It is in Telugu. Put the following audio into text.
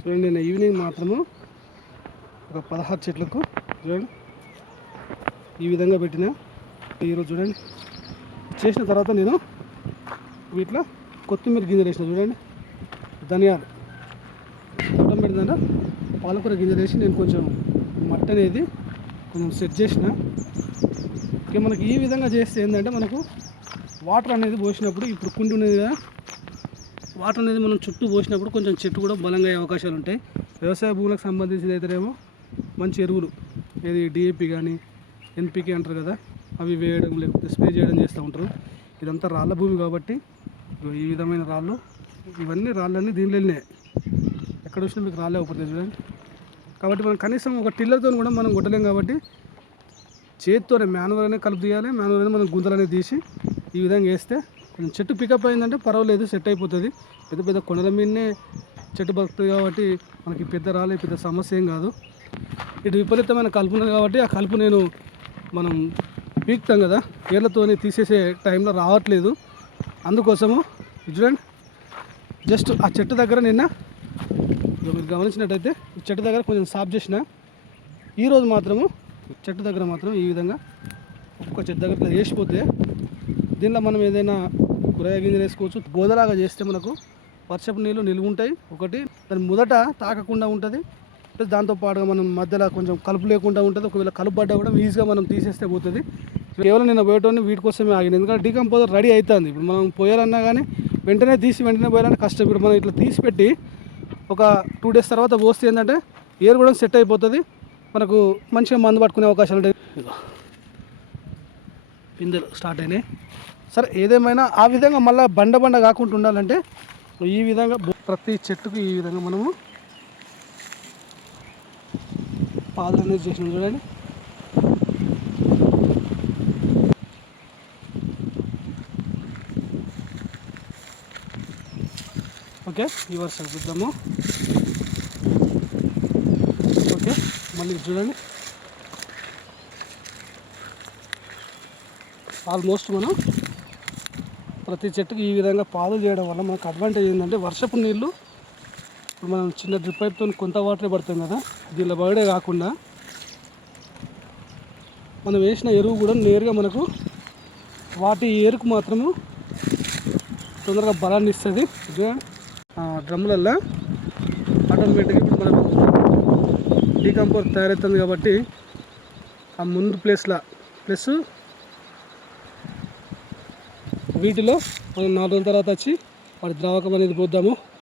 చూడండి నేను ఈవినింగ్ మాత్రము ఒక పదహారు చెట్లకు చూడండి ఈ విధంగా పెట్టిన. ఈరోజు చూడండి చేసిన తర్వాత నేను వీటిలో కొత్తిమీర గింజలు వేసిన చూడండి ధనియాలు. తొట్టం పెట్టిందంట పాలకూర గింజలు వేసి నేను కొంచెం మట్టి అనేది కొంచెం సెట్ చేసిన. ఇక మనకి ఈ విధంగా చేస్తే ఏంటంటే మనకు వాటర్ అనేది పోసినప్పుడు ఇప్పుడు కుండి ఉన్నది కదా వాటర్ అనేది మనం చుట్టూ పోసినప్పుడు కొంచెం చెట్టు కూడా బలంగా అయ్యే అవకాశాలు ఉంటాయి. వ్యవసాయ భూములకు సంబంధించిన అయితేనేమో మంచి ఎరువులు ఏది డిఏపి కానీ ఎన్పికే అంటారు కదా అవి వేయడం లేకపోతే స్ప్రే చేయడం చేస్తూ ఉంటారు. ఇదంతా రాళ్ళ భూమి కాబట్టి ఈ విధమైన రాళ్ళు ఇవన్నీ రాళ్ళన్నీ దీనిలోనే. ఎక్కడ వచ్చినా మీకు రాళ్ళే అవుతుంది చూడండి. కాబట్టి మనం కనీసం ఒక టిల్లర్తో కూడా మనం కొట్టలేం కాబట్టి చేతితోనే మాన్యువల్ అనే కలుపు తీయాలి మాన్యువల్ అనేది మనం గుంతలు అనేది తీసి ఈ విధంగా వేస్తే కొంచెం చెట్టు పికప్ అయిందంటే పర్వాలేదు సెట్ అయిపోతుంది. పెద్ద పెద్ద కొండల మీదనే చెట్టు బతుకుతుంది కాబట్టి మనకి పెద్ద రాలే పెద్ద సమస్య ఏం కాదు. ఇటు విపరీతమైన కలుపు ఉన్నది కాబట్టి ఆ కలుపు నేను మనం పీక్తాం కదా ఏళ్ళతోని తీసేసే టైంలో రావట్లేదు. అందుకోసము చూడండి జస్ట్ ఆ చెట్టు దగ్గర నిన్న మీరు గమనించినట్టయితే ఈ చెట్టు దగ్గర కొంచెం సాఫ్ చేసిన. ఈరోజు మాత్రము చెట్టు దగ్గర మాత్రం ఈ విధంగా ఒక్క చెట్టు దగ్గర వేసిపోతే దీనిలో మనం ఏదైనా కూరగాయ గింజలు వేసుకోవచ్చు. గోదలాగా చేస్తే మనకు వర్షపు నీళ్ళు నిలువ ఉంటాయి ఒకటి దాని మొదట తాకకుండా ఉంటుంది. ప్లస్ దాంతోపాటుగా మనం మధ్యలో కొంచెం కలుపు లేకుండా ఉంటుంది. ఒకవేళ కలుపు పడ్డా కూడా ఈజీగా మనం తీసేస్తే పోతుంది. కేవలం నేను పోయేటోని వీటి కోసమే ఆగింది. ఎందుకంటే డీకంపోజర్ రెడీ అవుతుంది ఇప్పుడు మనం పోయాలన్నా కానీ వెంటనే తీసి వెంటనే పోయాలంటే కష్టం. ఇప్పుడు మనం ఇట్లా తీసి పెట్టి ఒక టూ డేస్ తర్వాత పోస్తే ఏంటంటే ఎయిర్ కూడా సెట్ అయిపోతుంది. మనకు మంచిగా మందు పట్టుకునే అవకాశాలు ఉంటాయి. పిందెలు స్టార్ట్ అయినాయి. సరే ఏదేమైనా ఆ విధంగా మళ్ళీ బండ బండ కాకుండా ఉండాలంటే ఈ విధంగా ప్రతి చెట్టుకు ఈ విధంగా మనము పాదులు అనేది చేసినాం చూడండి. ఓకే ఈ వరుస చూద్దాము. ఓకే మళ్ళీ చూడండి. ఆల్మోస్ట్ మనం ప్రతి చెట్టుకి ఈ విధంగా పాదులు చేయడం వల్ల మనకు అడ్వాంటేజ్ ఏంటంటే వర్షపు నీళ్ళు ఇప్పుడు మనం చిన్న డ్రిప్ పైప్తో కొంత వాటరే పడతాం కదా దీనిలో బయడే కాకుండా మనం వేసిన ఎరువు కూడా నేరుగా మనకు వాటి ఏరుకు మాత్రము తొందరగా బలాన్ని ఇస్తుంది. డ్రమ్ములల్లో ఆటోమేటిక్గా ఇప్పుడు మనకు డీకంపోర్ తయారవుతుంది కాబట్టి ఆ ముందు ప్లేస్లో ప్లస్ వీటిలో మనం నాలుగు రోజుల తర్వాత వచ్చి వాటి ద్రావకం అనేది పోద్దాము.